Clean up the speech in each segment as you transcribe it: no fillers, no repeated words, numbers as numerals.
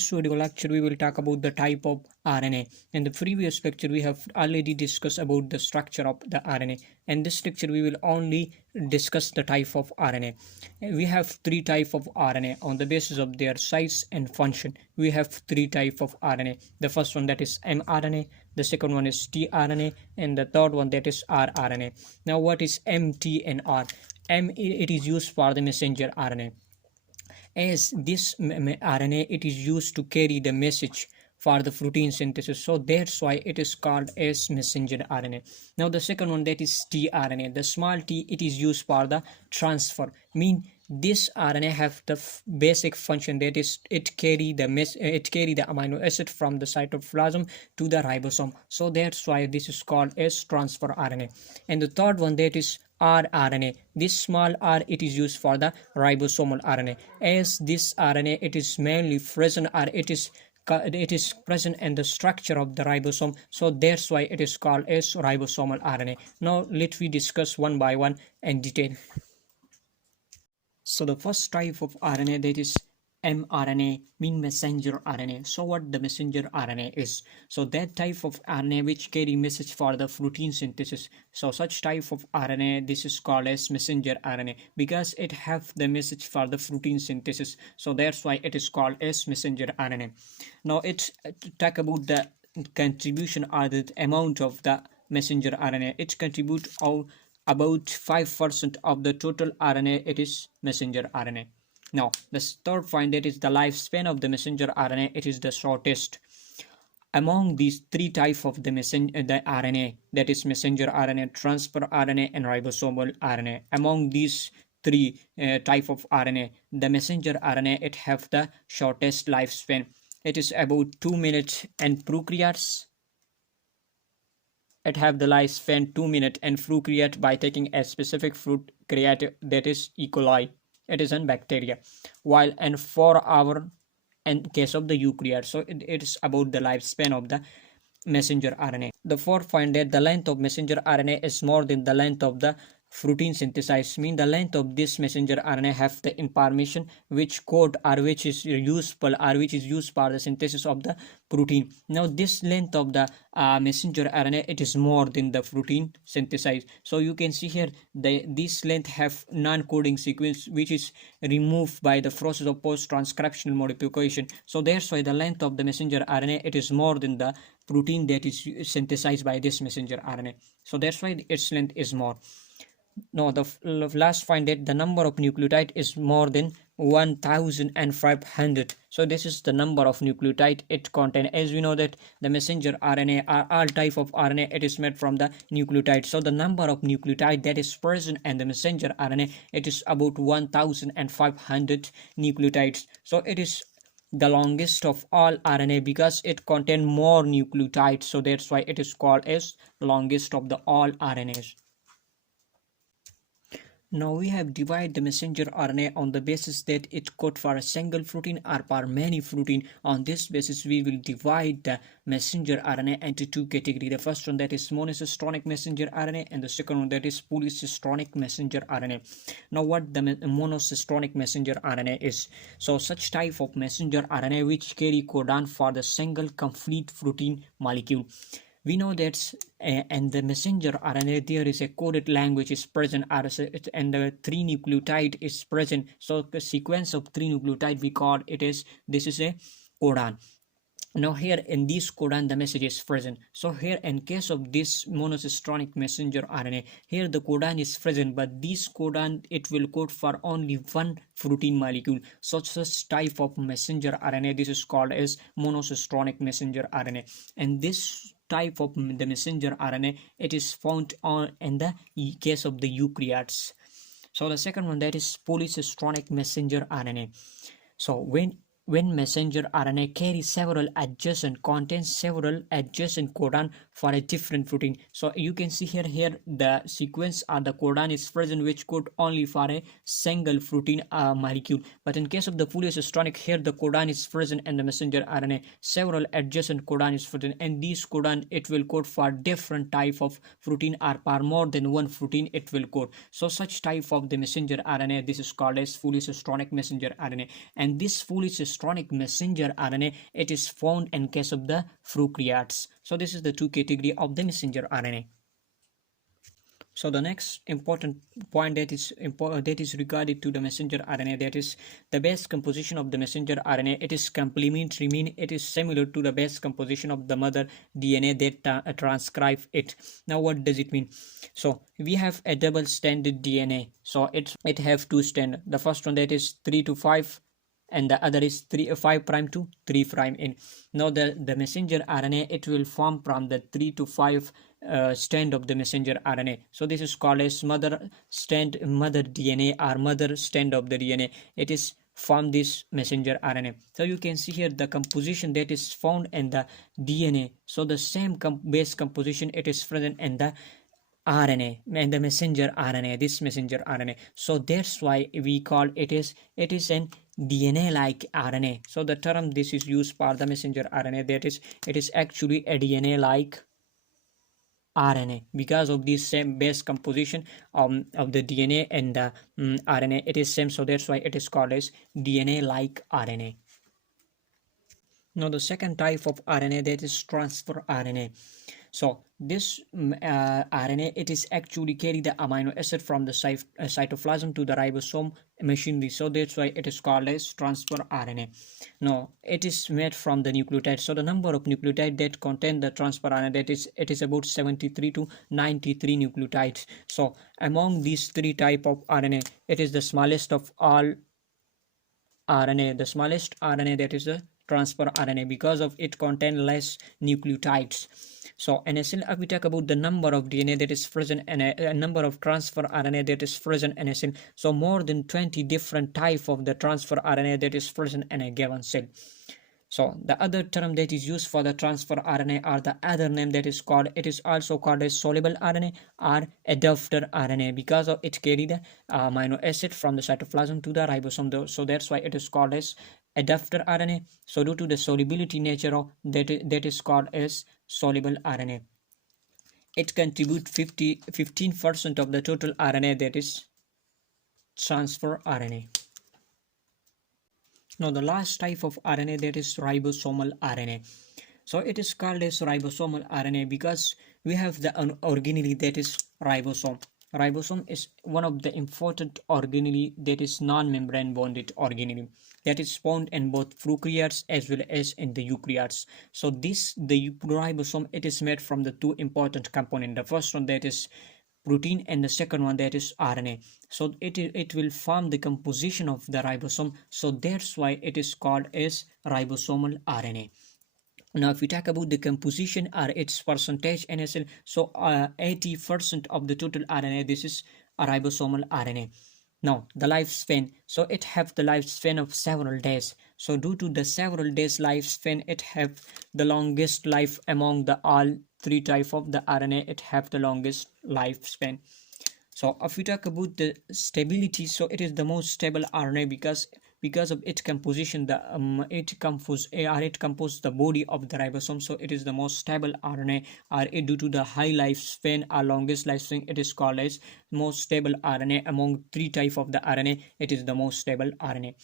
this video lecture we will talk about the type of RNA. In the previous lecture we have already discussed about the structure of the RNA. In this lecture we will only discuss the type of RNA. We have three types of RNA on the basis of their size and function. We have three types of RNA. The first one, that is mRNA, the second one is tRNA, and the third one, that is rRNA. Now what is M, T and R? M, it is used for the messenger RNA. As this RNA, it is used to carry the message for the protein synthesis, so that's why it is called as messenger RNA. Now the second one, that is tRNA, the small t, it is used for the transfer. This RNA have the basic function, that is it carry the amino acid from the cytoplasm to the ribosome, so that's why this is called as transfer RNA. And the third one, that is rRNA. This small r, it is used for the ribosomal RNA. As this RNA, it is mainly present, or it is present in the structure of the ribosome, so that's why it is called as ribosomal RNA. Now let we discuss one by one in detail. So the first type of RNA, that is mRNA, mean messenger RNA. So what the messenger RNA is? So that type of RNA which carry message for the protein synthesis. So such type of RNA, this is called as messenger RNA because it have the message for the protein synthesis. So that's why it is called as messenger RNA. Now it talk about the contribution or the amount of the messenger RNA. It contribute about 5% of the total RNA. It is messenger RNA. Now the third point, that is the lifespan of the messenger RNA. It is the shortest among these three types of the RNA, that is messenger RNA, transfer RNA and ribosomal RNA. Among these three type of RNA, the messenger RNA, it have the shortest lifespan. It is about 2 minutes and prokaryotes, it have the lifespan 2 minutes and prokaryote by taking a specific fruit create, that is E. coli. It is in bacteria, while in 4 hours in case of the eukaryote. So it is about the lifespan of the messenger RNA. The fourth point, that the length of messenger RNA is more than the length of the protein synthesized. The length of this messenger RNA have the information which code or which is useful or which is used for the synthesis of the protein. Now this length of the messenger RNA, it is more than the protein synthesized. So you can see here this length have non-coding sequence which is removed by the process of post-transcriptional modification. So that's why the length of the messenger RNA, it is more than the protein that is synthesized by this messenger RNA. So that's why its length is more. Now the last point, that the number of nucleotide is more than 1500. So this is the number of nucleotide it contains. As we know that the messenger RNA are all type of RNA, it is made from the nucleotide. So the number of nucleotide that is present in the messenger RNA, it is about 1500 nucleotides. So it is the longest of all RNA because it contains more nucleotides. So that's why it is called as longest of the all RNAs. Now we have divided the messenger RNA on the basis that it code for a single protein or for many protein. On this basis we will divide the messenger RNA into two categories. The first one, that is monocistronic messenger RNA, and the second one, that is polycistronic messenger RNA. Now what the monocistronic messenger RNA is? So such type of messenger RNA which carry codon for the single complete protein molecule. We know that in the messenger RNA there is a coded language is present, and the 3 nucleotide is present. So the sequence of 3 nucleotide we call it is, this is a codon. Now here in this codon the message is present. So here in case of this monocistronic messenger RNA, here the codon is present, but this codon it will code for only one protein molecule. Such type of messenger RNA, this is called as monocistronic messenger RNA. And this type of the messenger RNA, it is found in the case of the eukaryotes. So the second one, that is polycistronic messenger RNA. So when messenger RNA carries several adjacent codon for a different protein. So you can see here the sequence or the codon is present which code only for a single protein molecule. But in case of the polycistronic, here the codon is present in the messenger RNA, several adjacent codon is present, and these codon it will code for different type of protein or for more than one protein it will code. So such type of the messenger RNA, this is called as polycistronic messenger RNA. And this polycistronic electronic messenger RNA, it is found in case of the prokaryotes. So this is the two category of the messenger RNA. So the next important point that is regarded to the messenger RNA, that is the base composition of the messenger RNA. It is complementary, mean it is similar to the base composition of the mother DNA that transcribe it. Now what does it mean? So we have a double stranded DNA. So it have two strand. The first one that is 3 to 5 and the other is 5 prime to 3 prime in. Now the messenger RNA, it will form from the 3 to 5 strand of the messenger RNA. So this is called as mother DNA or mother strand of the DNA. It is from this messenger RNA. So you can see here the composition that is found in the DNA. So the same base composition, it is present in the RNA and the messenger RNA, this messenger RNA. So that's why we call it is an DNA like RNA. So the term this is used for the messenger RNA, that is it is actually a DNA like RNA because of this same base composition of the DNA and the RNA, it is same. So that's why it is called as DNA like RNA. Now the second type of RNA, that is transfer RNA. So this RNA, it is actually carry the amino acid from the cytoplasm to the ribosome machinery. So that's why it is called as transfer RNA. Now it is made from the nucleotide. So the number of nucleotides that contain the transfer RNA, that is it is about 73 to 93 nucleotides. So among these three type of RNA, it is the smallest of all RNA. The smallest RNA, that is the transfer RNA, because of it contain less nucleotides. So NSL, if we talk about the number of DNA that is present and a number of transfer RNA that is present in a cell, so more than 20 different type of the transfer RNA that is present in a given cell. So the other term that is used for the transfer RNA, or the other name that is called, it is also called as soluble RNA or adapter RNA, because of it carry the amino acid from the cytoplasm to the ribosome. So that's why it is called as adapter RNA. So due to the solubility nature of that is called as soluble RNA. It contributes 15% of the total RNA, that is transfer RNA. Now the last type of RNA, that is ribosomal RNA. So it is called as ribosomal RNA because we have the organelle, that is ribosome. Ribosome is one of the important organelle that is non-membrane bonded organelle that is found in both prokaryotes as well as in the eukaryotes. So the ribosome, it is made from the two important components. The first one, that is protein, and the second one, that is RNA. So it will form the composition of the ribosome. So that's why it is called as ribosomal RNA. Now if we talk about the composition or its percentage NSL, so 80% of the total RNA, this is a ribosomal RNA. Now the lifespan, so it have the lifespan of several days. So due to the several days lifespan, it have the longest life among the all three type of the RNA. It have the longest lifespan. So if we talk about the stability, so it is the most stable RNA because of its composition. It composes the body of the ribosome. So it is the most stable RNA, or due to the high lifespan or longest lifespan, it is called as most stable RNA. Among three type of the RNA, it is the most stable RNA.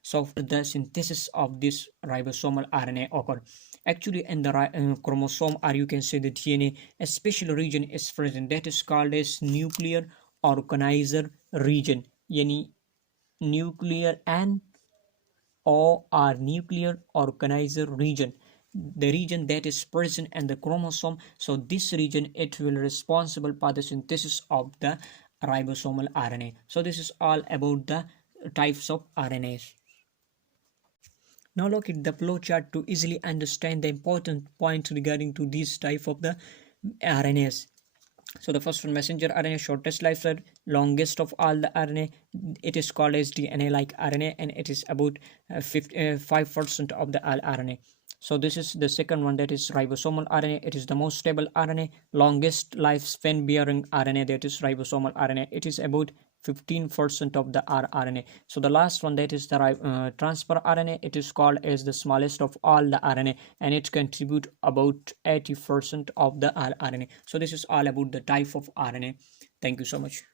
So the synthesis of this ribosomal RNA occur. Actually in the chromosome, or you can say the DNA, a special region is present that is called as nuclear organizer region. Yani nuclear and or nuclear organizer region, the region that is present in the chromosome. So this region, it will responsible for the synthesis of the ribosomal RNA. So this is all about the types of RNAs. Now look at the flow chart to easily understand the important points regarding to these type of the RNAs. So the first one, messenger RNA, shortest lifespan, longest of all the RNA. It is called as DNA like RNA, and it is about 5% of the RNA. So this is the second one, that is ribosomal RNA. It is the most stable RNA, longest lifespan bearing RNA, that is ribosomal RNA. It is about 15% of the RNA. So the last one, that is the transfer RNA. It is called as the smallest of all the RNA, and it contributes about 80% of the RNA. So this is all about the type of RNA. Thank you so much.